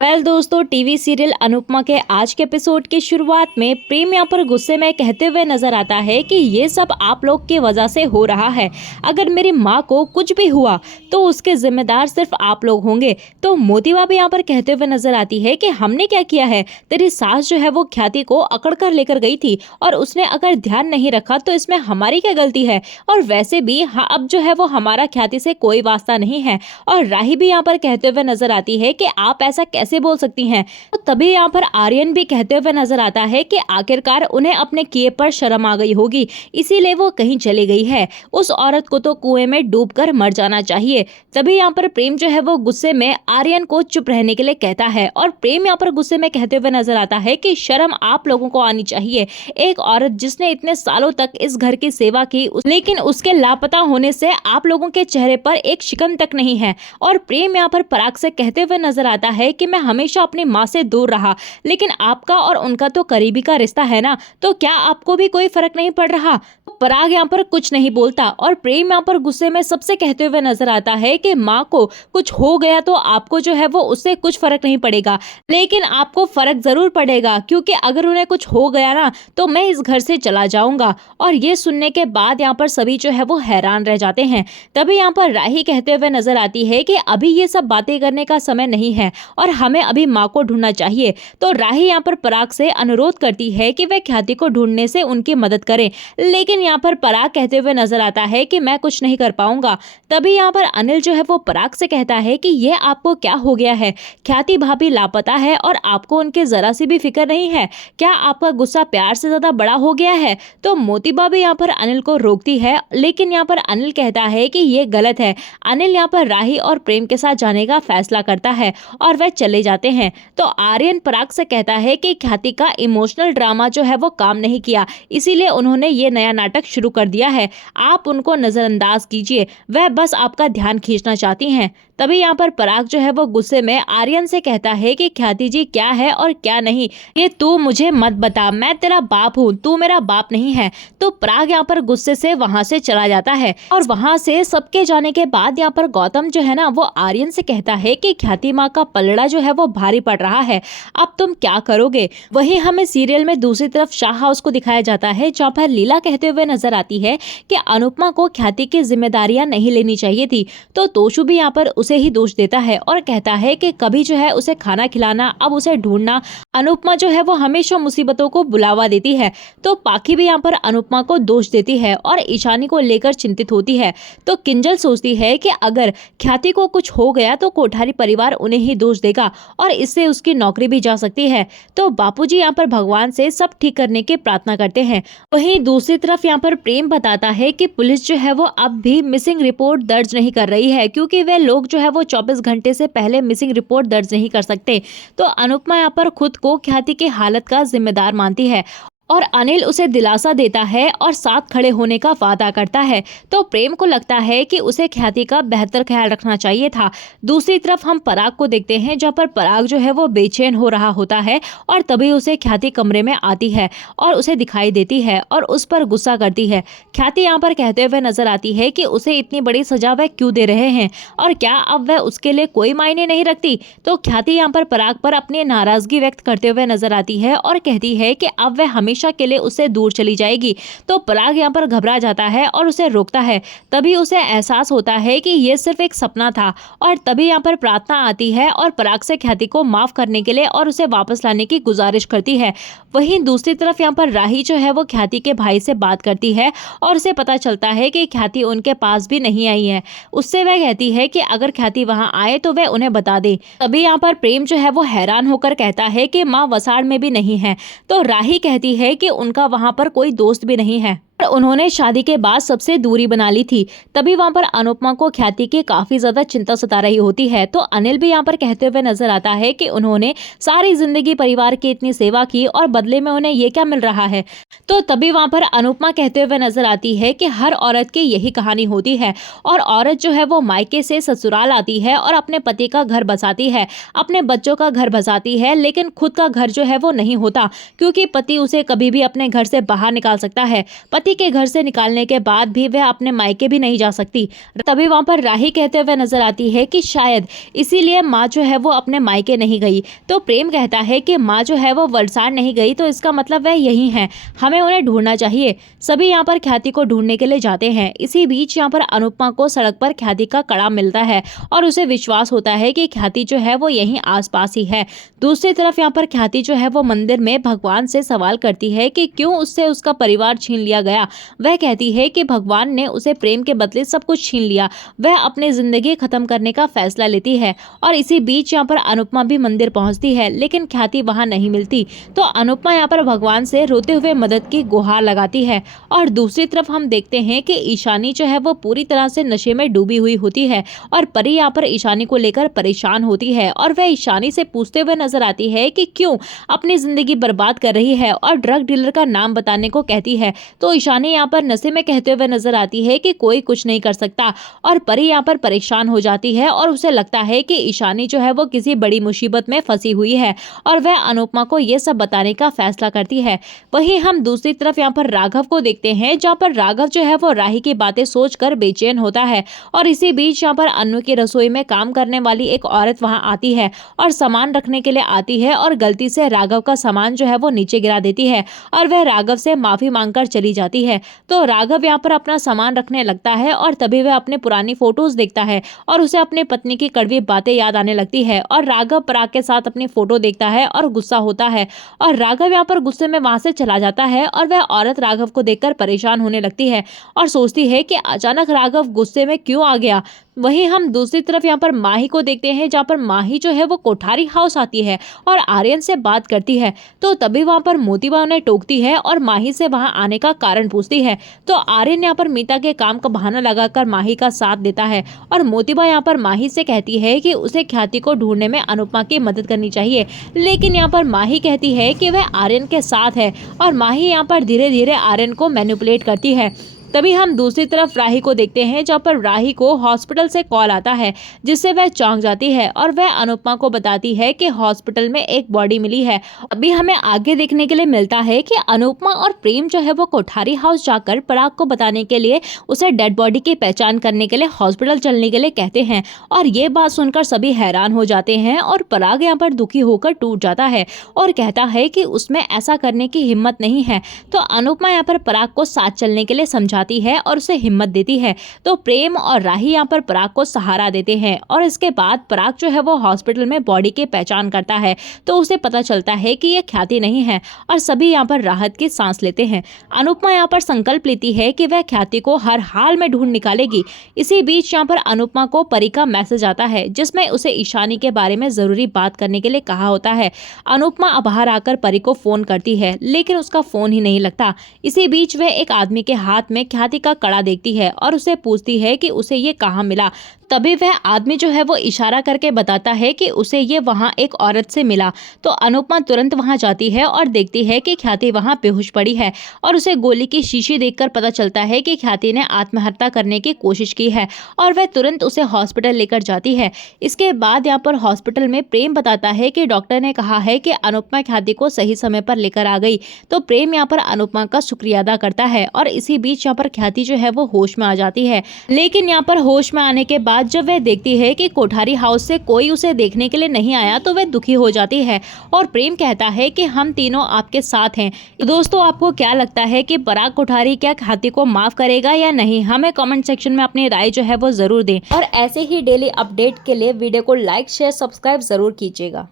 दोस्तों, TV serial Anupama के आज के एपिसोड की शुरुआत में प्रेम यहाँ पर गुस्से में कहते हुए नजर आता है कि ये सब आप लोग की वजह से हो रहा है। अगर मेरी माँ को कुछ भी हुआ तो उसके जिम्मेदार सिर्फ आप लोग होंगे। तो मोतीबा भी यहाँ पर कहते हुए नजर आती है कि हमने क्या किया है, तेरी सास जो है वो ख्याति को अकड़ कर लेकर गई थी और उसने अगर ध्यान नहीं रखा तो इसमें हमारी क्या गलती है। और वैसे भी हाँ, अब जो है वो हमारा ख्याति से कोई वास्ता नहीं है। और राही भी यहाँ पर कहते हुए नजर आती है कि आप ऐसा कैसे बोल सकती हैं। तो तभी यहाँ पर आर्यन भी कहते हुए नजर आता है कि आखिरकार उन्हें अपने किए पर शर्म आ गई होगी, इसीलिए वो कहीं चली गई है। उस औरत को तो कुएं में डूबकर मर जाना चाहिए। तभी यहाँ पर प्रेम जो है वो गुस्से में आर्यन को चुप रहने के लिए कहता है और प्रेम यहाँ पर गुस्से में कहते हुए नजर आता है कि शर्म आप लोगों को आनी चाहिए। एक औरत जिसने इतने सालों तक इस घर की सेवा की, लेकिन उसके लापता होने से आप लोगों के चेहरे पर एक शिकन तक नहीं है। और प्रेम यहाँ पर पराग से कहते हुए नजर आता है कि मैं हमेशा अपनी माँ से दूर रहा, लेकिन आपका और उनका तो करीबी का रिश्ता है ना, तो क्या आपको भी कोई फर्क नहीं पड़ रहा। पराग यहाँ पर कुछ नहीं बोलता और प्रेम यहाँ पर गुस्से में सबसे कहते हुए नजर आता है कि माँ को कुछ हो गया तो आपको जो है वो उससे कुछ फर्क नहीं पड़ेगा, लेकिन आपको फर्क जरूर पड़ेगा, क्योंकि अगर उन्हें कुछ हो गया ना तो मैं इस घर से चला जाऊंगा। और ये सुनने के बाद यहाँ पर सभी जो है वो हैरान रह जाते हैं। तभी यहाँ पर राही कहते हुए नजर आती है कि अभी ये सब बातें करने का समय नहीं है और हमें अभी माँ को ढूंढना चाहिए। तो राही यहाँ पर पराग से अनुरोध करती है कि वह ख्याति को ढूंढने से उनकी मदद करें, लेकिन यहाँ पर पराग कहते हुए नजर आता है कि मैं कुछ नहीं कर पाऊंगा। तभी यहाँ पर अनिल जो है वो पराग से कहता है कि ये आपको क्या हो गया है, ख्याति भाभी लापता है और आपको उनके जरा सी भी फिक्र नहीं है। क्या आपका गुस्सा प्यार से ज्यादा बड़ा हो गया है। तो मोतीबा भी यहाँ पर अनिल को रोकती है, लेकिन यहाँ पर अनिल कहता है कि ये गलत है। अनिल यहाँ पर राही और प्रेम के साथ जाने का फैसला करता है और वह चले जाते हैं। तो आर्यन पराग से कहता है कि ख्याति का इमोशनल ड्रामा जो है वो काम नहीं किया, इसीलिए उन्होंने ये नया नाटक शुरू कर दिया है। आप उनको नजरअंदाज कीजिए, वह बस आपका ध्यान खींचना चाहती हैं। तभी यहाँ पर पराग जो है वो गुस्से में आर्यन से कहता है कि ख्याति जी क्या है और क्या नहीं, ये तू मुझे मत बता, मैं तेरा बाप हूँ, तू मेरा बाप नहीं है। तो पराग यहाँ पर गुस्से से वहां से चला जाता है और वहां से सबके जाने के बाद यहाँ पर गौतम जो है ना वो आर्यन से कहता है कि ख्याति माँ का पलड़ा जो है वो भारी पड़ रहा है, अब तुम क्या करोगे। वही हमें सीरियल में दूसरी तरफ शाह हाउस को दिखाया जाता है, जहाँ पर लीला कहते हुए नजर आती है कि अनुपमा को ख्याति की जिम्मेदारियां नहीं लेनी चाहिए थी। तो तोशु भी यहाँ पर उसे ही दोष देता है और कहता है कि कभी जो है उसे खाना खिलाना, अब उसे ढूंढना, अनुपमा जो है वो हमेशा मुसीबतों को बुलावा देती है। तो पाखी भी यहाँ पर अनुपमा को दोष देती है और ईशानी को लेकर चिंतित होती है। तो किंजल सोचती है कि अगर ख्याति को कुछ हो गया तो कोठारी परिवार उन्हें ही दोष देगा और इससे उसकी नौकरी भी जा सकती है। तो बापूजी यहाँ पर भगवान से सब ठीक करने की प्रार्थना करते हैं। वहीं दूसरी तरफ यहाँ पर प्रेम बताता है कि पुलिस जो है वो अब भी मिसिंग रिपोर्ट दर्ज नहीं कर रही है, क्योंकि वे लोग जो है वो 24 घंटे से पहले मिसिंग रिपोर्ट दर्ज नहीं कर सकते। तो अनुपमा यहाँ पर खुद को ख्याति की हालत का जिम्मेदार मानती है और अनिल उसे दिलासा देता है और साथ खड़े होने का वादा करता है। तो प्रेम को लगता है कि उसे ख्याति का बेहतर ख्याल रखना चाहिए था। दूसरी तरफ हम पराग को देखते हैं, जहाँ पर पराग जो है वो बेचैन हो रहा होता है और तभी उसे ख्याति कमरे में आती है और उसे दिखाई देती है और उस पर गुस्सा करती है। ख्याति यहाँ पर कहते हुए नजर आती है कि उसे इतनी बड़ी सजा वह क्यों दे रहे हैं और क्या अब वह उसके लिए कोई मायने नहीं रखती। तो ख्याति यहाँ पर पराग पर अपनी नाराजगी व्यक्त करते हुए नजर आती है और कहती है कि अब वह हमेशा के लिए उससे दूर चली जाएगी। तो पराग यहाँ पर घबरा जाता है और उसे रोकता है। तभी उसे एहसास होता है कि ये सिर्फ एक सपना था और तभी यहाँ पर प्रार्थना आती है और पराग से ख्याति को माफ करने के लिए और उसे वापस लाने की गुजारिश करती है। वहीं दूसरी तरफ यहाँ पर राही जो है वो ख्याति के भाई से बात करती है और उसे पता चलता है कि ख्याति उनके पास भी नहीं आई है। उससे वह कहती है कि अगर ख्याति वहां आए तो वह उन्हें बता दे। तभी यहाँ पर प्रेम जो है वो हैरान होकर कहता है कि माँ वसाड़ में भी नहीं है। तो राही कहती है कि उनका वहां पर कोई दोस्त भी नहीं है, उन्होंने शादी के बाद सबसे दूरी बना ली थी। तभी वहां पर अनुपमा को ख्याति की काफी ज्यादा चिंता सता रही होती है। तो अनिल भी यहाँ पर कहते हुए नजर आता है कि उन्होंने सारी जिंदगी परिवार की इतनी सेवा की और बदले में उन्हें ये क्या मिल रहा है। तो तभी वहां पर अनुपमा कहते हुए नजर आती है कि हर औरत की यही कहानी होती है और औरत जो है वो मायके से ससुराल आती है और अपने पति का घर बसाती है, अपने बच्चों का घर बसाती है, लेकिन खुद का घर जो है वो नहीं होता, क्योंकि पति उसे कभी भी अपने घर से बाहर निकाल सकता है। पति के घर से निकालने के बाद भी वह अपने मायके भी नहीं जा सकती। तभी वहाँ पर राही कहते हुए नजर आती है कि शायद इसीलिए माँ जो है वो अपने मायके नहीं गई। तो प्रेम कहता है कि माँ जो है वो वलसाड नहीं गई तो इसका मतलब वह यही है, हमें उन्हें ढूंढना चाहिए। सभी यहाँ पर ख्याति को ढूंढने के लिए जाते हैं। इसी बीच यहाँ पर अनुपमा को सड़क पर ख्याति का कड़ा मिलता है और उसे विश्वास होता है कि ख्याति जो है वो यहीं आसपास ही है। दूसरी तरफ यहाँ पर ख्याति जो है वो मंदिर में भगवान से सवाल करती है कि क्यों उससे उसका परिवार छीन लिया गया। वह कहती है कि भगवान ने उसे प्रेम के बदले सब कुछ छीन लिया। वह अपनी जिंदगी खत्म करने का फैसला लेती है और इसी बीच यहाँ पर अनुपमा भी मंदिर पहुंचती है, लेकिन ख्याति वहां नहीं मिलती। तो अनुपमा यहाँ पर भगवान से रोते हुए मदद की गुहार लगाती है। और दूसरी तरफ हम देखते हैं कि ईशानी जो है वो पूरी तरह से नशे में डूबी हुई होती है और परी यहाँ पर ईशानी को लेकर परेशान होती है और वह ईशानी से पूछते हुए नजर आती है कि क्यों अपनी जिंदगी बर्बाद कर रही है और ड्रग डीलर का नाम बताने को कहती है। तो ईशानी यहाँ पर नशे में कहते हुए नजर आती है कि कोई कुछ नहीं कर सकता और परी यहाँ पर परेशान हो जाती है और उसे लगता है कि ईशानी जो है वो किसी बड़ी मुसीबत में फंसी हुई है और वह अनुपमा को ये सब बताने का फैसला करती है। वहीं हम दूसरी तरफ यहाँ पर राघव को देखते हैं, जहाँ पर राघव जो है वो राही की बातें सोचकर बेचैन होता है और इसी बीच यहाँ पर अन्नू की रसोई में काम करने वाली एक औरत वहां आती है और सामान रखने के लिए आती है और गलती से राघव का सामान जो है वो नीचे गिरा देती है और वह राघव से माफी मांगकर चली जाती है। तो राघव यहाँ पर अपना सामान रखने लगता है और तभी वह अपने पुरानी फोटोज देखता है और उसे अपनी पत्नी की कड़वी बातें याद आने लगती है और राघव पराग के साथ अपनी फोटो देखता है और गुस्सा होता है और राघव यहाँ पर गुस्से में वहां से चला जाता है और वह औरत राघव को देखकर परेशान होने लगती है और सोचती है कि अचानक राघव गुस्से में क्यों आ गया। वहीं हम दूसरी तरफ यहाँ पर माही को देखते हैं, जहाँ पर माही जो है वो कोठारी हाउस आती है और आर्यन से बात करती है। तो तभी वहाँ पर मोतीबा उन्हें टोकती है और माही से वहां आने का कारण पूछती है। तो आर्यन यहाँ पर मीता के काम का बहाना लगाकर माही का साथ देता है और मोतीबा यहाँ पर माही से कहती है कि उसे ख्याति को ढूंढने में अनुपमा की मदद करनी चाहिए, लेकिन यहाँ पर माही कहती है कि वह आर्यन के साथ है और माही यहाँ पर धीरे धीरे आर्यन को मैनिपुलेट करती है। तभी हम दूसरी तरफ राही को देखते हैं, जहाँ पर राही को हॉस्पिटल से कॉल आता है जिससे वह चौंक जाती है और वह अनुपमा को बताती है कि हॉस्पिटल में एक बॉडी मिली है। अभी हमें आगे देखने के लिए मिलता है कि अनुपमा और प्रेम जो है वो कोठारी हाउस जाकर पराग को बताने के लिए उसे डेड बॉडी की पहचान करने के लिए हॉस्पिटल चलने के लिए कहते हैं और ये बात सुनकर सभी हैरान हो जाते हैं और पराग यहाँ पर दुखी होकर टूट जाता है और कहता है कि उसमें ऐसा करने की हिम्मत नहीं है। तो अनुपमा यहाँ पर पराग को साथ चलने के लिए समझाती है और उसे हिम्मत देती है। तो प्रेम और राही यहाँ पर पराग को सहारा देते हैं और इसके बाद पराग जो है वो हॉस्पिटल में बॉडी की पहचान करता है तो उसे पता चलता है कि यह ख्याति नहीं है और सभी यहाँ पर राहत की सांस लेते हैं। अनुपमा यहाँ पर संकल्प लेती है कि वह ख्याति को हर हाल में ढूंढ निकालेगी। इसी बीच यहाँ पर अनुपमा को परी का मैसेज आता है जिसमें उसे ईशानी के बारे में जरूरी बात करने के लिए कहा होता है। अनुपमा बाहर आकर परी को फोन करती है लेकिन उसका फोन ही नहीं लगता। इसी बीच वह एक आदमी के हाथ में ख्याति का कड़ा देखती है और उसे पूछती है कि उसे ये कहाँ मिला। तभी वह आदमी जो है वो इशारा करके बताता है कि उसे ये वहाँ एक औरत से मिला। तो अनुपमा तुरंत वहाँ जाती है और देखती है कि ख्याति वहाँ बेहोश पड़ी है और उसे गोली की शीशी देखकर पता चलता है कि ख्याति ने आत्महत्या करने की कोशिश की है और वह तुरंत उसे हॉस्पिटल लेकर जाती है। इसके बाद यहाँ पर हॉस्पिटल में प्रेम बताता है कि डॉक्टर ने कहा है कि अनुपमा ख्याति को सही समय पर लेकर आ गई। तो प्रेम यहाँ पर अनुपमा का शुक्रिया अदा करता है और इसी बीच यहाँ पर ख्याति जो है वो होश में आ जाती है। लेकिन यहाँ पर होश में आने के बाद जब वह देखती है कि कोठारी हाउस से कोई उसे देखने के लिए नहीं आया तो वह दुखी हो जाती है और प्रेम कहता है कि हम तीनों आपके साथ हैं। दोस्तों, आपको क्या लगता है कि पराग कोठारी क्या ख्याति को माफ करेगा या नहीं? हमें कमेंट सेक्शन में अपनी राय जो है वो जरूर दें और ऐसे ही डेली अपडेट के लिए वीडियो को लाइक शेयर सब्सक्राइब जरूर कीजिएगा।